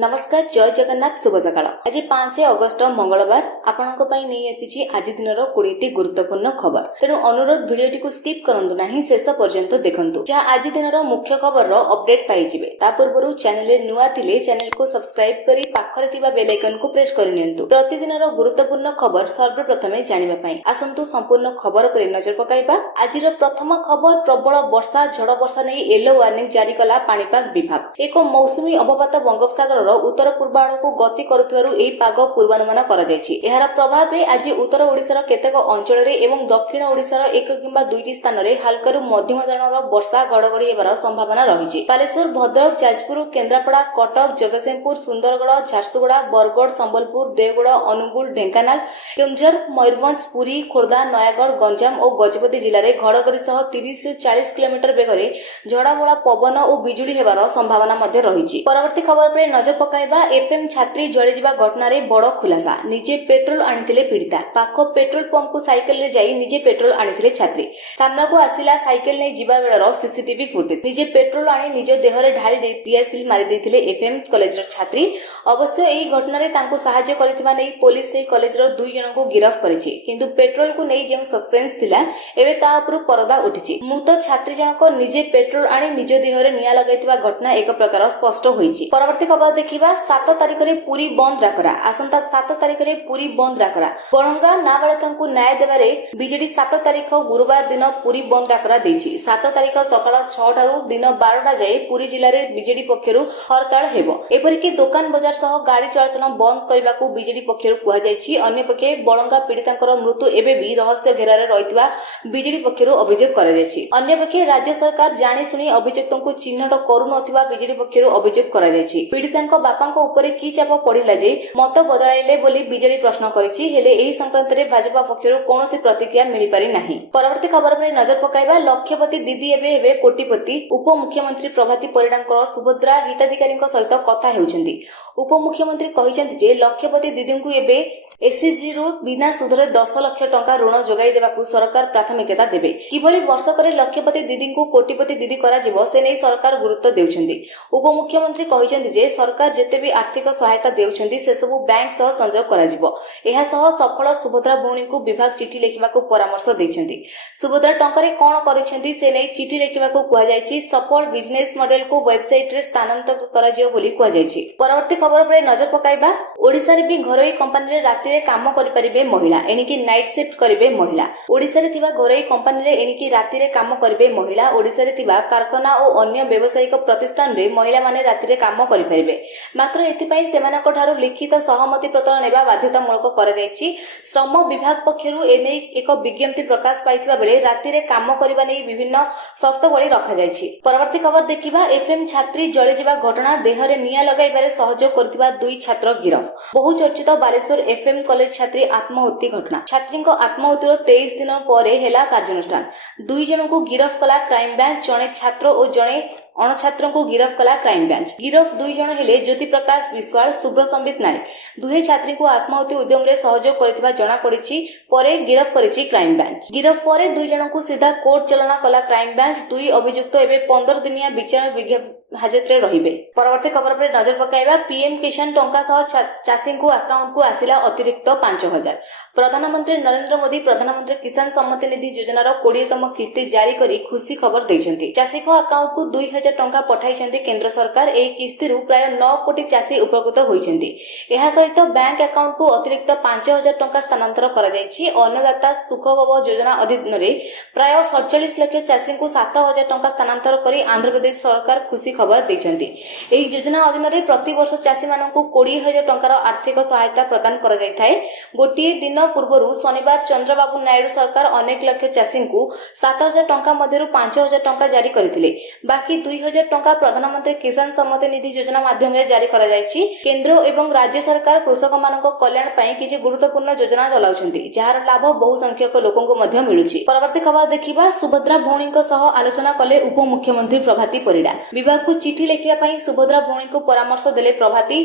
नमस्कार जय जगन्नाथ शुभ सकाळ। आज 5 अगस्ट मंगलवार आपणक पई नै आसीछि आज दिनर 20टी गुरुत्वपूर्ण खबर। तेणु अनुरोध भिडियोटी को स्किप करंतु नाही, शेष पर्यंत देखंतु जहा आज दिनर मुख्य खबर रो अपडेट पाई जिवे। ता पूर्वरु चैनल रे नुवा थिले चैनल को सब्सक्राइब करी पाखरे थिबा बेल आइकन को प्रेस करि नियंतु। प्रतिदिनर गुरुत्वपूर्ण खबर सर्वप्रथमे जानिबा पई आसंतु संपूर्ण खबर पर नजर पकाइबा। आजिर प्रथम खबर प्रबल वर्षा झड़ वर्षा नै येलो वार्निंग जारी कला पाणीपाग विभाग। एक मौसुमी अवपात बंगोपसागर उत्तर पूर्वाड़ को गति करुथिबारु एई पाग पूर्वानुमान करा जायछि। एहार प्रभाव रे आज उत्तर ओडिशार केतेक अंचल रे एवं दक्षिण ओडिशार एक किंबा दुईटी स्थान रे हल्कारू मध्यम धरणर वर्षा घड़घड़ी हेबार संभावना रहिछि। बालेश्वर, भद्रक, जाजपुर, केन्द्रापड़ा, कटक, जगतसिंहपुर, सुंदरगढ़, झारसुगुड़ा, बरगढ़, संबलपुर, देवगढ़, अनुगुल, ढेंकानाल, केन्दुझर, मयूरभंज, पुरी, खोर्धा, नयागढ़, गंजाम और गजपति जिले में घड़घड़ी सह 30 ରୁ 40 किलोमीटर बेगरे झड़ाबोला पवन और बिजुली हेबार संभावना मध्य रहिछि। परवर्ती खबर पर नजर पकाइबा। एफएम छात्री जली जिबा घटना रे बड़ खुलासा। निजे पेट्रोल आनिथिले पीड़िता। पाख पेट्रोल पंप को साइकेल रे जाई निजे पेट्रोल आनिथिले छात्री। सामना को आसिला साइकेल नै जिबा बेलर सीसीटीवी फुटेज। निजे पेट्रोल आनी निज देह रे ढाली दे दियासिल मारी देथिले एफएम कॉलेज रो छात्री। अवश्य एई घटना रे तांको सहायता करिथिबा नै पुलिस सेई कॉलेज रो 2 जन को गिरफ्त करिछि। किंतु पेट्रोल को नै जे सस्पेंस थिला एबे ता ऊपर परदा उठिछि। मृत छात्री जनक निजे पेट्रोल आनी निज देह रे निया लगाइथिबा घटना एक प्रकार स्पष्ट होईछि। परवर्ती खबर देखिबा। 7 तारिख रे पुरी बंद राखरा। आसंता 7 तारिख रे पुरी बंद राखरा। बळंगा नाबालिकांकु न्याय देबारे बीजेडी 7 तारिख गुरुवार दिन पुरी बंद राखरा दैछि। 7 तारिख सकाळ 6 ठारू दिन 12टा जाय पुरी जिल्ला रे बीजेडी पक्षरु हड़ताल हेबो। एपरिकि दुकान बाजार सह गाड़ी चलाचल बंद करबाकू बीजेडी पक्षरु कुहा जायछि। अन्य पक्षे बळंगा पीड़ितांकर मृत्यु एबे भी रहस्य घेरारे रहितबा बीजेडी पक्षरु अभियोग करा जायछि। अन्य पक्षे राज्य सरकार जानि सुनी अभियुक्तंकु चिन्हट करू नथिबा बीजेडी पक्षरु अभियोग करा जायछि। पीड़ितांक बापांक उपरे की चाप पड़िला जे मत बदलाइले बोली बीजेडी प्रश्न करिछि। हेले एही संक्रांत रे भाजपा पक्षरु कोनोसी प्रतिक्रिया मिलि पारि नाही। परवर्ती खबर पर नजर पकाइबा। लक्षपति दीदी एबे हेबे कोटिपति। उपमुख्यमंत्री प्रभाती परिडांकर सुभद्रा हिताधिकारीଙ୍କ सहित कथा हेउछन्ती। उपमुख्यमंत्री कहिसन्ती जे लक्षपति दीदींकु एबे एसएचजी रु बिना सुधरे 10 लाख टंका ऋण जोगाई देबाकू सरकार प्राथमिकता देबे। किभଳି वर्षकरे लक्षपति दीदींकु कोटिपति दीदी करा जिवो से नै सरकार गुरुत्व देउछन्ती। उपमुख्यमंत्री कहिसन्ती जे सरकार जेते भी आर्थिक सहायता देउछन्ती से सब बैंक सह संयोग करा जिवो। एहा सह सफल सुभद्रा भौणीकु विभाग चिठी लेखिबाकू परामर्श दैछन्ती। सुभद्रा टंका रे कोन करिसन्ती से नै चिठी लेखिबाकू कुआ जायछि। सफल बिजनेस मॉडल को वेबसाइट रे स्थानांतरित करा जिवो बोली कुआ जायछि। परवर्ती खबर पर नजर पकाइबा। ओडिसा रे भी घरोई कंपनी रे राति रे काम करि परिबे महिला। एनिकी नाइट शिफ्ट करिबे महिला। ओडिसा रे थिबा घरोई कंपनी रे एनिकी राति रे काम करिबे महिला। ओडिसा रे थिबा कारखाना और अन्य व्यावसायिक प्रतिष्ठान रे महिला माने राति रे काम करि परिबे। मात्र एथिपई सेमानक ठारू लिखित सहमति पत्र नेबा बाध्यतामूलक करा जायछि। श्रम विभाग पक्षरु एनै एक विज्ञप्ति प्रकाश पाइथिबा बेले राति रे काम करिबा नै विभिन्न शर्तावली रखा जायछि। परवर्ती खबर देखिबा। एफएम छात्री जଳି जिबा घटना। देह रे निया लगाइबारे सहयोग करथिबा 2 छात्र गिरफ। बहु चर्चित बालेश्वर एफएम कॉलेज छात्री आत्महत्या घटना। छात्रीक आत्महत्यार 23 दिन परे हेला कार्यानुष्ठान। 2 जनकु गिरफ कला क्राइम ब्रांच। जणे छात्र और जणे अणछात्र को गिरफ कला क्राइम ब्रांच। गिरफ 2 जन हेले ज्योति प्रकाश विश्वाल, शुभ्र संबित नायक। दुहे छात्री को आत्महत्या उद्यम रे सहयोग करथिबा जणा पड़िछि। परे गिरफ करिछि क्राइम ब्रांच। गिरफ परे 2 जन को सीधा कोर्ट चलना कला क्राइम ब्रांच। 2 अभियुक्त एबे 15 दिनिया विचार हाजत रे रहिबे। परवर्ती खबर पर नजर पकाइबा। पीएम किसान टंका सह चाषी को अकाउंट को आसिला अतिरिक्त 5000। प्रधानमंत्री नरेंद्र मोदी प्रधानमंत्री किसान सम्मति निधि योजनार 20तम किस्ती जारी करी खुशी खबर दैछन्ती। चाषी को अकाउंट को 2000 टंका पठाइछन्ती केंद्र सरकार। एही किस्ती रु प्राय 9 कोटी चाषी उपकृत होइछन्ती। एहा सहित बैंक अकाउंट को अतिरिक्त 5000 टंका स्थानांतर करा जायछि। अन्नदाता सुखभव योजना अधीन रे प्राय 47 लाख चाषी को 7000 टंका स्थानांतर करी आंध्र प्रदेश सरकार खुशी खबर दैछन्ती। एही योजना अधीन रे प्रति वर्ष चाषी माननकु 20000 टंकार आर्थिक सहायता प्रदान करा जायथाय। गोटिए दिन पूर्वरु शनिवार चंद्रबाबू नायडू सरकार अनेक लाख चाषी को 7000 टंका मध्यरु 5000 टंका जारी करथिले। बाकी 2000 टंका प्रधानमंत्री किसान सम्मति निधि योजना माध्यम रे जारी करा जायछि। केंद्र एवं राज्य सरकार कृषक मानक कल्याण पई किछि गुरुत्वपूर्ण योजना चलाउछन्ती, जहार लाभ बहु संख्यक लोकंकु मध्य मिलुछि। परवर्ती खबर देखिबा। सुभद्रा भौणीक सह आलोचना कले उपमुख्यमंत्री प्रभाती परिडा। विभाग କେନ୍ଦ୍ରକୁ ଚିଠି ଲେଖିବା ପାଇଁ ସୁଭଦ୍ରା ଭଉଣୀଙ୍କୁ ପରାମର୍ଶ ଦେଲେ ପ୍ରଭାତୀ।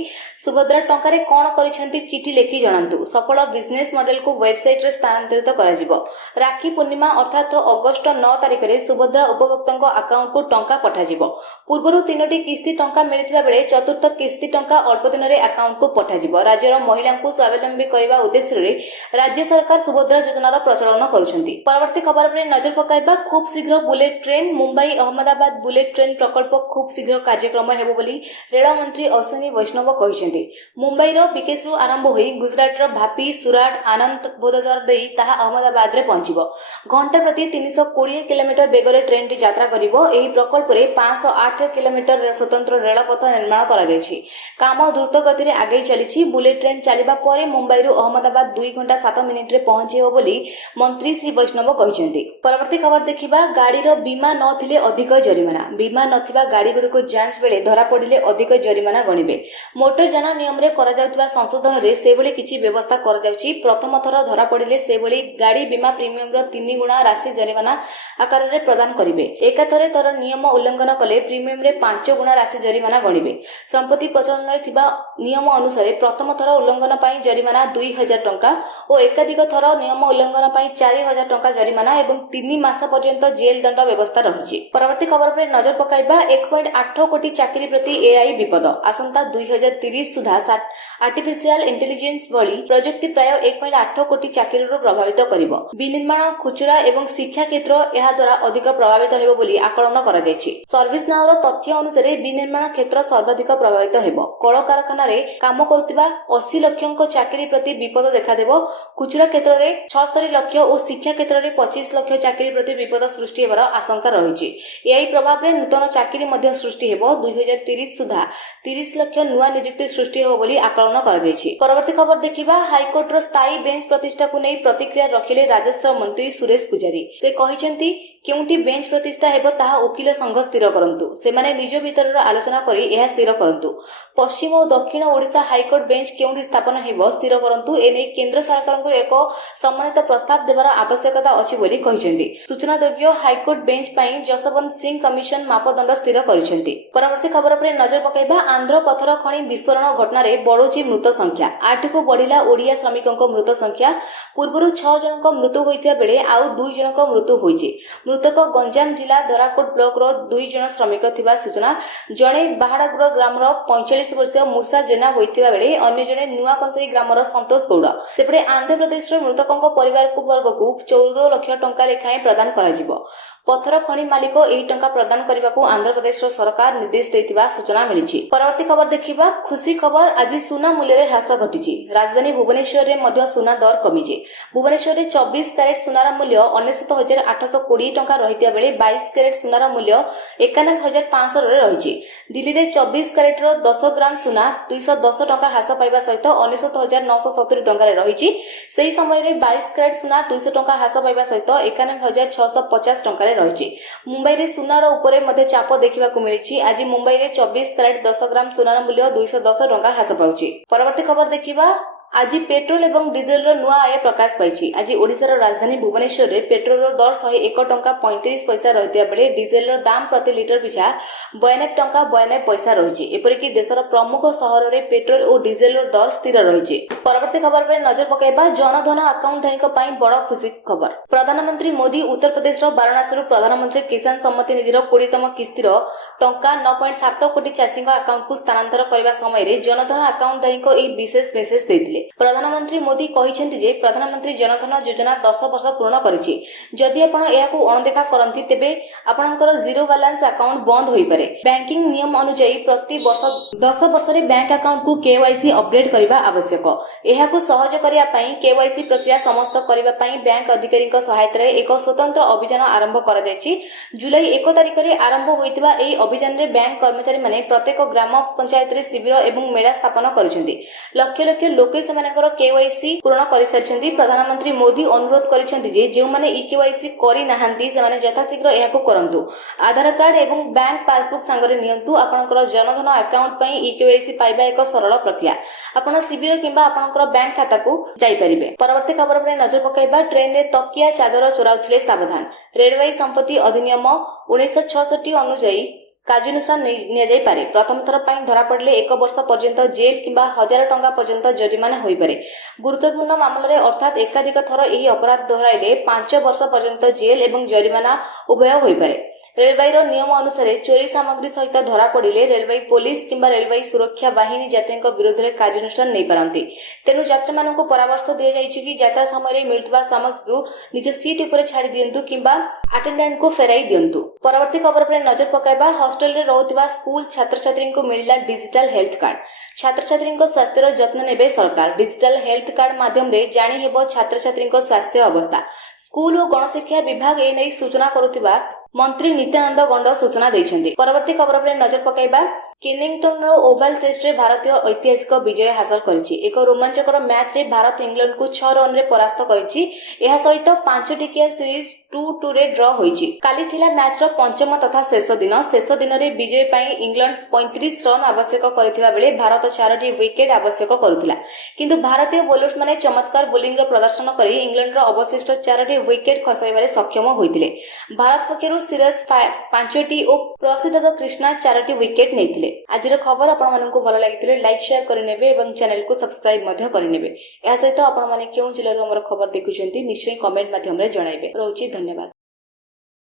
ସୁଭଦ୍ରା ଟଙ୍କାରେ କଣ କରିଛନ୍ତି ଚିଠି ଲେଖି ଜଣାନ୍ତୁ। ସଫଳ ବିଜନେସ୍ ମଡେଲକୁ ୱେବସାଇଟରେ ସ୍ଥାନାନ୍ତରିତ କରାଯିବ। ରାକ୍ଷୀ ପୂର୍ଣ୍ଣିମା ଅର୍ଥାତ୍ ଅଗଷ୍ଟ 9 ତାରିଖରେ ସୁଭଦ୍ରା ଉପଭୋକ୍ତାଙ୍କ ଆକାଉଣ୍ଟକୁ ଟଙ୍କା ପଠାଯିବ। ପୂର୍ବରୁ 3ଟି କିସ୍ତି ଟଙ୍କା ମିଳିଥିବା ବେଳେ ଚତୁର୍ଥ କିସ୍ତି ଟଙ୍କା ଅଳ୍ପ ଦିନରେ ଆକାଉଣ୍ଟକୁ ପଠାଯିବ। ରାଜ୍ୟର ମହିଳାଙ୍କୁ ସ୍ୱାବଲମ୍ବୀ କରିବା ଉଦ୍ଦେଶ୍ୟରେ ରାଜ୍ୟ ସରକାର ସୁଭଦ୍ରା ଯୋଜନାର ପ୍ରଚଳନ କରୁଛନ୍ତି। ପରବର୍ତ୍ତୀ ଖବର ଉପରେ ନଜର ପକାଇବା। ଖୁବ୍ ଶୀଘ୍ର bullet train. Mumbai Ahmedabad bullet train ପ୍ରକଳ୍ପ ଖୁବ୍ ଶୀଘ୍ର କାର୍ଯ୍ୟକ୍ରମ ହେବ ବୋଲି ରେଳମନ୍ତ୍ରୀ ଅଶ୍ୱିନୀ ବୈଷ୍ଣବ କହିଛନ୍ତି। ମୁମ୍ବାଇର ବିକେଶରୁ ଆରମ୍ଭ ହୋଇ ଗୁଜରାଟର ଭାପି, ସୁରାଟ, ଆନନ୍ଦ ବୋଦଦ୍ୱାର ଦେଇ ତାହା ଅହମ୍ମଦାବାଦରେ ପହଞ୍ଚିବ। ଘଣ୍ଟା ପ୍ରତି 320 କିଲୋମିଟର ବେଗରେ ଟ୍ରେନ୍ଟି ଯାତ୍ରା କରିବ। ଏହି ପ୍ରକଳ୍ପରେ 508 କିଲୋମିଟର ସ୍ୱତନ୍ତ୍ର ରେଳପଥ ନିର୍ମାଣ କରାଯାଇଛି। କାମ ଦ୍ରୁତ ଗତିରେ ଆଗେଇ ଚାଲିଛି। ବୁଲେଟ୍ ଟ୍ରେନ୍ ଚାଲିବା ପରେ ମୁମ୍ବାଇରୁ ଅହମ୍ମଦାବାଦ 2 ଘଣ୍ଟା 7 ମିନିଟରେ ପହଞ୍ଚି ହେବ ବୋଲି ମନ୍ତ୍ରୀ ଶ୍ରୀ ବୈଷ୍ଣବ କହିଛନ୍ତି। ପରବର୍ତ୍ତୀ ଖବର ଦେଖିବା। ଗାଡ଼ିର ବୀମା ନଥିଲେ ଅଧିକ ଜରିମାନା। ବୀମା ନଥିବା ଗାଡ଼ିଗୁଡ଼ିକୁ ଯାଞ୍ଚ ବେଳେ ଧରାପଡ଼ିଲେ ଅଧିକ ଜରିମାନା ଗଣିବେ। ମୋଟର ଯାନ ନିୟମରେ କରାଯାଉଥିବା ସଂଶୋଧନରେ ସେଭଳି କିଛି ବ୍ୟବସ୍ଥା କରାଯାଉଛି। ପ୍ରଥମ ଥର ଧରାପଡ଼ିଲେ ସେଭଳି ଗାଡ଼ି ବୀମା ପ୍ରିମିୟମର 3 ଗୁଣା ରାଶି ଜରିମାନା ଆକାରରେ ପ୍ରଦାନ କରିବେ। ଏକାଥରେ ଥର ନିୟମ ଉଲ୍ଲଂଘନ କଲେ ପ୍ରିମିୟମରେ 5 ଗୁଣା ରାଶି ଜରିମାନା ଗଣିବେ। ସମ୍ପ୍ରତି ପ୍ରଚଳନରେ ଥିବା ନିୟମ ଅନୁସାରେ ପ୍ରଥମ ଥର ଉଲ୍ଲଂଘନ ପାଇଁ ଜରିମାନା 2000 ଟଙ୍କା ଓ ଏକାଧିକ ଥର ନିୟମ ଉଲ୍ଲଂଘନ ପାଇଁ 4000 ଟଙ୍କା ଜରିମାନା ଏବଂ 3 ମାସ ପର୍ଯ୍ୟନ୍ତ ଜେଲ୍ ଦଣ୍ଡ ବ୍ୟବସ୍ଥା ରହିଛି। ପରବର୍ତ୍ତୀ ଖବର ଉପରେ ନଜର ପକାଇବା। 1.8 କୋଟି ଚାକିରି ପ୍ରତି ଏଆଇ ବିପଦ। ଆସନ୍ତା 2030 ସୁଦ୍ଧା ଆର୍ଟିଫିସିଆଲ ଇଣ୍ଟେଲିଜେନ୍ସ ଭଳି ପ୍ରଯୁକ୍ତି ପ୍ରାୟ 1.8 କୋଟି ଚାକିରିରୁ ପ୍ରଭାବିତ କରିବ। ବିନିର୍ମାଣ, ଖୁଚୁରା ଏବଂ ଶିକ୍ଷା କ୍ଷେତ୍ର ଏହାଦ୍ୱାରା ଅଧିକ ପ୍ରଭାବିତ ହେବ ବୋଲି ଆକଳନ କରାଯାଇଛି। ସର୍ଭିସ ନାଓର ତଥ୍ୟ ଅନୁସାରେ ବିନିର୍ମାଣ କ୍ଷେତ୍ର ସର୍ବାଧିକ ପ୍ରଭାବିତ ହେବ। କଳକାରଖାନାରେ କାମ କରୁଥିବା 80 ଲକ୍ଷଙ୍କ ଚାକିରି ପ୍ରତି ବିପଦ ଦେଖାଦେବ। ଖୁଚୁରା କ୍ଷେତ୍ରରେ 76 ଲକ୍ଷ ଓ ଶିକ୍ଷା କ୍ଷେତ୍ରରେ 25 ଲକ୍ଷ ଚାକିରି ପ୍ରତି ବିପଦ ସୃଷ୍ଟି ହେବାର ଆଶଙ୍କା ରହିଛି। ଏଆଇ ପ୍ରଭାବରେ ନୂତନ ଚାକିରି ମଧ୍ୟ ସୃଷ୍ଟି ହେବ। 2030 ସୁଦ୍ଧା 30 ଲକ୍ଷ ନୂଆ ନିଯୁକ୍ତି ସୃଷ୍ଟି ହେବ ବୋଲି ଆକଳନ କରାଯାଇଛି। ପରବର୍ତ୍ତୀ ଖବର ଦେଖିବା। ହାଇକୋର୍ଟର ସ୍ଥାୟୀ ବେଞ୍ଚ ପ୍ରତିଷ୍ଠାକୁ ନେଇ ପ୍ରତିକ୍ରିୟା ରଖିଲେ ରାଜସ୍ୱ ମନ୍ତ୍ରୀ ସୁରେଶ ପୂଜାରୀ। ସେ କହିଛନ୍ତି, କେଉଁଠି ବେଞ୍ଚ ପ୍ରତିଷ୍ଠା ହେବ ତାହା ଓକିଲ ସଂଘ ସ୍ଥିର କରନ୍ତୁ। ସେମାନେ ନିଜ ଭିତରର ଆଲୋଚନା କରି ଏହା ସ୍ଥିର କରନ୍ତୁ। ପଶ୍ଚିମ ଓ ଦକ୍ଷିଣ ଓଡ଼ିଶା ହାଇକୋର୍ଟ ବେଞ୍ଚ କେଉଁଠି ସ୍ଥାପନ ହେବ ସ୍ଥିର କରନ୍ତୁ। ଏନେଇ କେନ୍ଦ୍ର ସରକାରଙ୍କୁ ଏକ ସମନ୍ୱିତ ପ୍ରସ୍ତାବ ଦେବାର ଆବଶ୍ୟକତା ଅଛି ବୋଲି କହିଛନ୍ତି। ସୂଚନାଯୋଗ୍ୟ, ହାଇକୋର୍ଟ ବେଞ୍ଚ ପାଇଁ ଯଶବନ୍ତ ସିଂ କମିଶନ ମାପଦଣ୍ଡ ସ୍ଥିର କରିଛନ୍ତି। ପରବର୍ତ୍ତୀ ଖବର ଉପରେ ନଜର ପକାଇବା। ଆନ୍ଧ୍ର ପଥର ଖଣି ବିସ୍ଫୋରଣ ଘଟଣାରେ ବଢ଼ୁଛି ମୃତ ସଂଖ୍ୟା। 8କୁ ବଢ଼ିଲା ଓଡ଼ିଆ ଶ୍ରମିକଙ୍କ ମୃତ ସଂଖ୍ୟା। ପୂର୍ବରୁ 6 ଜଣଙ୍କ ମୃତ୍ୟୁ ହୋଇଥିବା ବେଳେ ଆଉ 2 ଜଣଙ୍କ ମୃତ୍ୟୁ ହୋଇଛି। ମୃତକ ଗଞ୍ଜାମ ଜିଲ୍ଲା ଧରାକୋଟ ବ୍ଲକର 2 ଜଣ ଶ୍ରମିକ ଥିବା ସୂଚନା। ଜଣେ ବାହାଡ଼ାଗୁଡ଼ ଗ୍ରାମର 45 ବର୍ଷୀୟ ମୂଷା ଜେନା ହୋଇଥିବା ବେଳେ ଅନ୍ୟ ଜଣେ ନୂଆକଂସାଇ ଗ୍ରାମର ସନ୍ତୋଷ ଗୌଡ଼। ସେପଟେ ଆନ୍ଧ୍ରପ୍ରଦେଶର ମୃତକଙ୍କ ପରିବାରବର୍ଗକୁ 14 ଲକ୍ଷ ଟଙ୍କା ଲେଖାଏଁ ପ୍ରଦାନ କରାଯିବ। ପଥର ଖଣି ମାଲିକ ଏହି ଟଙ୍କା ପ୍ରଦାନ କରିବାକୁ ଆନ୍ଧ୍ରପ୍ରଦେଶର ସରକାର ନିର୍ଦ୍ଦେଶ ଦେଇଥିବା ସୂଚନା ମିଳିଛି। ପରବର୍ତ୍ତୀ ଖବର ଦେଖିବା। ଖୁସି ଖବର। ଆଜି ସୁନା ମୂଲ୍ୟରେ ହ୍ରାସ ଘଟିଛି। ରାଜଧାନୀ ଭୁବନେଶ୍ୱରରେ ମଧ୍ୟ ସୁନା ଦର କମିଛି। ଭୁବନେଶ୍ୱରରେ 24 କ୍ୟାରେଟ ସୁନାର ମୂଲ୍ୟ 99,820 ଟଙ୍କା ରହିଥିବା ବେଳେ 22 କ୍ୟାରେଟ ସୁନାର ମୂଲ୍ୟ 91,500ରେ ରହିଛି। ଦିଲ୍ଲୀରେ 24 କ୍ୟାରେଟର 10 ଗ୍ରାମ ସୁନା 210 ଟଙ୍କା ହ୍ରାସ ପାଇବା ସହିତ 99,970 ଟଙ୍କାରେ ରହିଛି। ସେହି ସମୟରେ 22 କ୍ୟାରେଟ ସୁନା 200 ଟଙ୍କା ହ୍ରାସ ପାଇବା ସହିତ 91,650 ଟଙ୍କାରେ ରହିଛି। ମୁମ୍ବାଇରେ ସୁନାର ଉପରେ ମଧ୍ୟ ଚାପ ଦେଖିବାକୁ ମିଳିଛି। ଆଜି ମୁମ୍ବାଇରେ 24 କ୍ୟାରେଟ 10 ଗ୍ରାମ ସୁନାର ମୂଲ୍ୟ 210 ଟଙ୍କା ହ୍ରାସ ପାଉଛି। ପରବର୍ତ୍ତୀ ଖବର ଦେଖିବା। ଆଜି ପେଟ୍ରୋଲ ଏବଂ ଡିଜେଲର ନୂଆ ଆୟ ପ୍ରକାଶ ପାଇଛି। ଆଜି ଓଡ଼ିଶାର ରାଜଧାନୀ ଭୁବନେଶ୍ୱରରେ ପେଟ୍ରୋଲର ଦର 101 ଟଙ୍କା 35 ପଇସା ରହିଥିବା ବେଳେ ଡିଜେଲର ଦାମ ପ୍ରତି ଲିଟର ପିଛା 92 ଟଙ୍କା 92 ପଇସା ରହିଛି। ଏପରିକି ଦେଶର ପ୍ରମୁଖ ସହରରେ ପେଟ୍ରୋଲ ଓ ଡିଜେଲର ଦର ସ୍ଥିର ରହିଛି। ପରବର୍ତ୍ତୀ ଖବର ଉପରେ ନଜର ପକାଇବା। ଜନଧନ ଆକାଉଣ୍ଟଧାରୀଙ୍କ ପାଇଁ ବଡ଼ ଖୁସି ଖବର। ପ୍ରଧାନମନ୍ତ୍ରୀ ମୋଦି ଉତ୍ତରପ୍ରଦେଶର ବାରାଣାସୀରୁ ପ୍ରଧାନମନ୍ତ୍ରୀ କିଷାନ ସମ୍ମତି ନିଧିର 20ତମ କିସ୍ତିର ଟଙ୍କା 9.7 କୋଟି ଚାଷୀଙ୍କ ଆକାଉଣ୍ଟକୁ ସ୍ଥାନାନ୍ତର କରିବା ସମୟରେ ଜନଧନ ଆକାଉଣ୍ଟଧାରୀଙ୍କ ଏହି ବିଶେଷ ମେସେଜ ଦେଇଥିଲେ। ପ୍ରଧାନମନ୍ତ୍ରୀ ମୋଦି କହିଛନ୍ତି ଯେ ପ୍ରଧାନମନ୍ତ୍ରୀ ଜନଧନ ଯୋଜନା 10 ବର୍ଷ ପୂରଣ କରିଛି। ଯଦି ଆପଣ ଏହାକୁ ଅଣଦେଖା କରନ୍ତି ତେବେ ଆପଣଙ୍କର ଜିରୋ ବାଲାନ୍ସ ଆକାଉଣ୍ଟ ବନ୍ଦ ହୋଇପାରେ। ବ୍ୟାଙ୍କିଂ ନିୟମ ଅନୁଯାୟୀ ପ୍ରତି 10 ବର୍ଷରେ ବ୍ୟାଙ୍କ ଆକାଉଣ୍ଟକୁ କେୱାଇସି ଅପଡେଟ୍ କରିବା ଆବଶ୍ୟକ। ଏହାକୁ ସହଜ କରିବା ପାଇଁ କେୱାଇସି ପ୍ରକ୍ରିୟା ସମସ୍ତ କରିବା ପାଇଁ ବ୍ୟାଙ୍କ ଅଧିକାରୀଙ୍କ ସହାୟତାରେ ଏକ ସ୍ୱତନ୍ତ୍ର ଅଭିଯାନ ଆରମ୍ଭ କରାଯାଇଛି। ଜୁଲାଇ 1 ତାରିଖରେ ଆରମ୍ଭ ହୋଇଥିବା ଏହି ଅଭିଯାନରେ ବ୍ୟାଙ୍କ କର୍ମଚାରୀମାନେ ପ୍ରତ୍ୟେକ ଗ୍ରାମ ପଞ୍ଚାୟତରେ ଶିବିର ଏବଂ ମେଳା ସ୍ଥାପନ କରିଛନ୍ତି। ଲକ୍ଷ ଲକ୍ଷ ଲୋକେ ସେମାନଙ୍କର କେୱାଇସି ପୂରଣ କରିସାରିଛନ୍ତି। ପ୍ରଧାନମନ୍ତ୍ରୀ ମୋଦି ଅନୁରୋଧ କରିଛନ୍ତି ଯେ ଯେଉଁମାନେ ଇକେୱାଇସି କରିନାହାନ୍ତି ସେମାନେ ଯଥାଶୀଘ୍ର ଏହାକୁ କରନ୍ତୁ। ଆଧାର କାର୍ଡ ଏବଂ ବ୍ୟାଙ୍କ ପାସବୁକ୍ ସାଙ୍ଗରେ ନିଅନ୍ତୁ। ଆପଣଙ୍କର ଜନଧନ ଆକାଉଣ୍ଟ ପାଇଁ ଇକେୱାଇସି ପାଇବା ଏକ ସରଳ ପ୍ରକ୍ରିୟା। ଆପଣ ଶିବିର କିମ୍ବା ଆପଣଙ୍କର ବ୍ୟାଙ୍କ ଖାତାକୁ ଯାଇପାରିବେ। ପରବର୍ତ୍ତୀ ଖବର ଉପରେ ନଜର ପକାଇବା। ଟ୍ରେନରେ ତକିଆ ଚାଦର ଚୋରାଉଥିଲେ ସାବଧାନ। ରେଳବାଇ ସମ୍ପତ୍ତି ଅଧିନିୟମ 1966 ଅନୁଯାୟୀ କାର୍ଯ୍ୟାନୁଷ୍ଠାନ ନିଆଯାଇପାରେ। ପ୍ରଥମ ଥର ପାଇଁ ଧରାପଡ଼ିଲେ 1 ବର୍ଷ ପର୍ଯ୍ୟନ୍ତ ଜେଲ୍ କିମ୍ବା 1000 ଟଙ୍କା ପର୍ଯ୍ୟନ୍ତ ଜରିମାନା ହୋଇପାରେ। ଗୁରୁତ୍ୱପୂର୍ଣ୍ଣ ମାମଲାରେ ଅର୍ଥାତ୍ ଏକାଧିକ ଥର ଏହି ଅପରାଧ ଦୋହରାଇଲେ 5 ବର୍ଷ ପର୍ଯ୍ୟନ୍ତ ଜେଲ୍ ଏବଂ ଜରିମାନା ଉଭୟ ହୋଇପାରେ। ରେଳବାଇର ନିୟମ ଅନୁସାରେ ଚୋରି ସାମଗ୍ରୀ ସହିତ ଧରାପଡ଼ିଲେ ରେଳବାଇ ପୋଲିସ କିମ୍ବା ରେଳବାଇ ସୁରକ୍ଷା ବାହିନୀ ଯାତ୍ରୀଙ୍କ ବିରୋଧରେ କାର୍ଯ୍ୟାନୁଷ୍ଠାନ ନେଇପାରନ୍ତି। ତେଣୁ ଯାତ୍ରୀମାନଙ୍କୁ ପରାମର୍ଶ ଦିଆଯାଇଛି କି ଯାତ୍ରା ସମୟରେ ମିଳୁଥିବା ସାମଗ୍ରୀକୁ ନିଜ ସିଟ୍ ଉପରେ ଛାଡ଼ି ଦିଅନ୍ତୁ କିମ୍ବା ଆଟେଣ୍ଡାଣ୍ଟଙ୍କୁ ଫେରାଇ ଦିଅନ୍ତୁ। ପରବର୍ତ୍ତୀ ଖବର ଉପରେ ନଜର ପକାଇବା। ହଷ୍ଟେଲରେ ରହୁଥିବା ସ୍କୁଲ ଛାତ୍ରଛାତ୍ରୀଙ୍କୁ ମିଳିଲା ଡିଜିଟାଲ ହେଲ୍ଥ କାର୍ଡ। ଛାତ୍ରଛାତ୍ରୀଙ୍କ ସ୍ୱାସ୍ଥ୍ୟର ଯତ୍ନ ନେବେ ସରକାର। ଡିଜିଟାଲ ହେଲ୍ଥ କାର୍ଡ ମାଧ୍ୟମରେ ଜାଣି ହେବ ଛାତ୍ରଛାତ୍ରୀଙ୍କ ସ୍ୱାସ୍ଥ୍ୟ ଅବସ୍ଥା। ସ୍କୁଲ ଓ ଗଣଶିକ୍ଷା ବିଭାଗ ଏନେଇ ସୂଚନା କରୁଥିବା ମନ୍ତ୍ରୀ ନିତ୍ୟାନନ୍ଦ ଗଣ୍ଡ ସୂଚନା ଦେଇଛନ୍ତି। ପରବର୍ତ୍ତୀ ଖବର ଉପରେ ନଜର ପକାଇବା। କେନିଂଟନର ଓଭାଲ ଟେଷ୍ଟରେ ଭାରତୀୟ ଐତିହାସିକ ବିଜୟ ହାସଲ କରିଛି। ଏକ ରୋମାଞ୍ଚକର ମ୍ୟାଚରେ ଭାରତ ଇଂଲଣ୍ଡକୁ 6 ରନରେ ପରାସ୍ତ କରିଛି। ଏହା ସହିତ 5 ଟିକିଆ ସିରିଜ୍ 2-2ରେ ଡ୍ର ହୋଇଛି। କାଲି ଥିଲା ମ୍ୟାଚର ପଞ୍ଚମ ତଥା ଶେଷ ଦିନ। ଶେଷ ଦିନରେ ବିଜୟ ପାଇଁ ଇଂଲଣ୍ଡ 35 ରନ୍ ଆବଶ୍ୟକ କରିଥିବା ବେଳେ ଭାରତ 4ଟି ୱିକେଟ୍ ଆବଶ୍ୟକ କରୁଥିଲା। କିନ୍ତୁ ଭାରତୀୟ ବୋଲରମାନେ ଚମତ୍କାର ବୋଲିଂର ପ୍ରଦର୍ଶନ କରି ଇଂଲଣ୍ଡର ଅବଶିଷ୍ଟ 4ଟି ୱିକେଟ୍ ଖସାଇବାରେ ସକ୍ଷମ ହୋଇଥିଲେ। ଭାରତ ପକ୍ଷରୁ ସିରାଜ 5ଟି ଓ ପ୍ରସିଦ୍ଧ କ୍ରିଷ୍ଣା 4ଟି ୱିକେଟ୍ ନେଇଥିଲେ। ଆଜିର ଖବର ଆପଣମାନଙ୍କୁ ଭଲ ଲାଗିଥିଲେ ଲାଇକ୍ ସେୟାର କରିନେବେ ଏବଂ ଚ୍ୟାନେଲକୁ ସବସ୍କ୍ରାଇବ ମଧ୍ୟ କରିନେବେ। ଏହା ସହିତ ଆପଣମାନେ କେଉଁ ଜିଲ୍ଲାରୁ ଆମର ଖବର ଦେଖୁଛନ୍ତି ନିଶ୍ଚୟ କମେଣ୍ଟ ମାଧ୍ୟମରେ ଜଣାଇବେ। ରହୁଛି, ଧନ୍ୟବାଦ।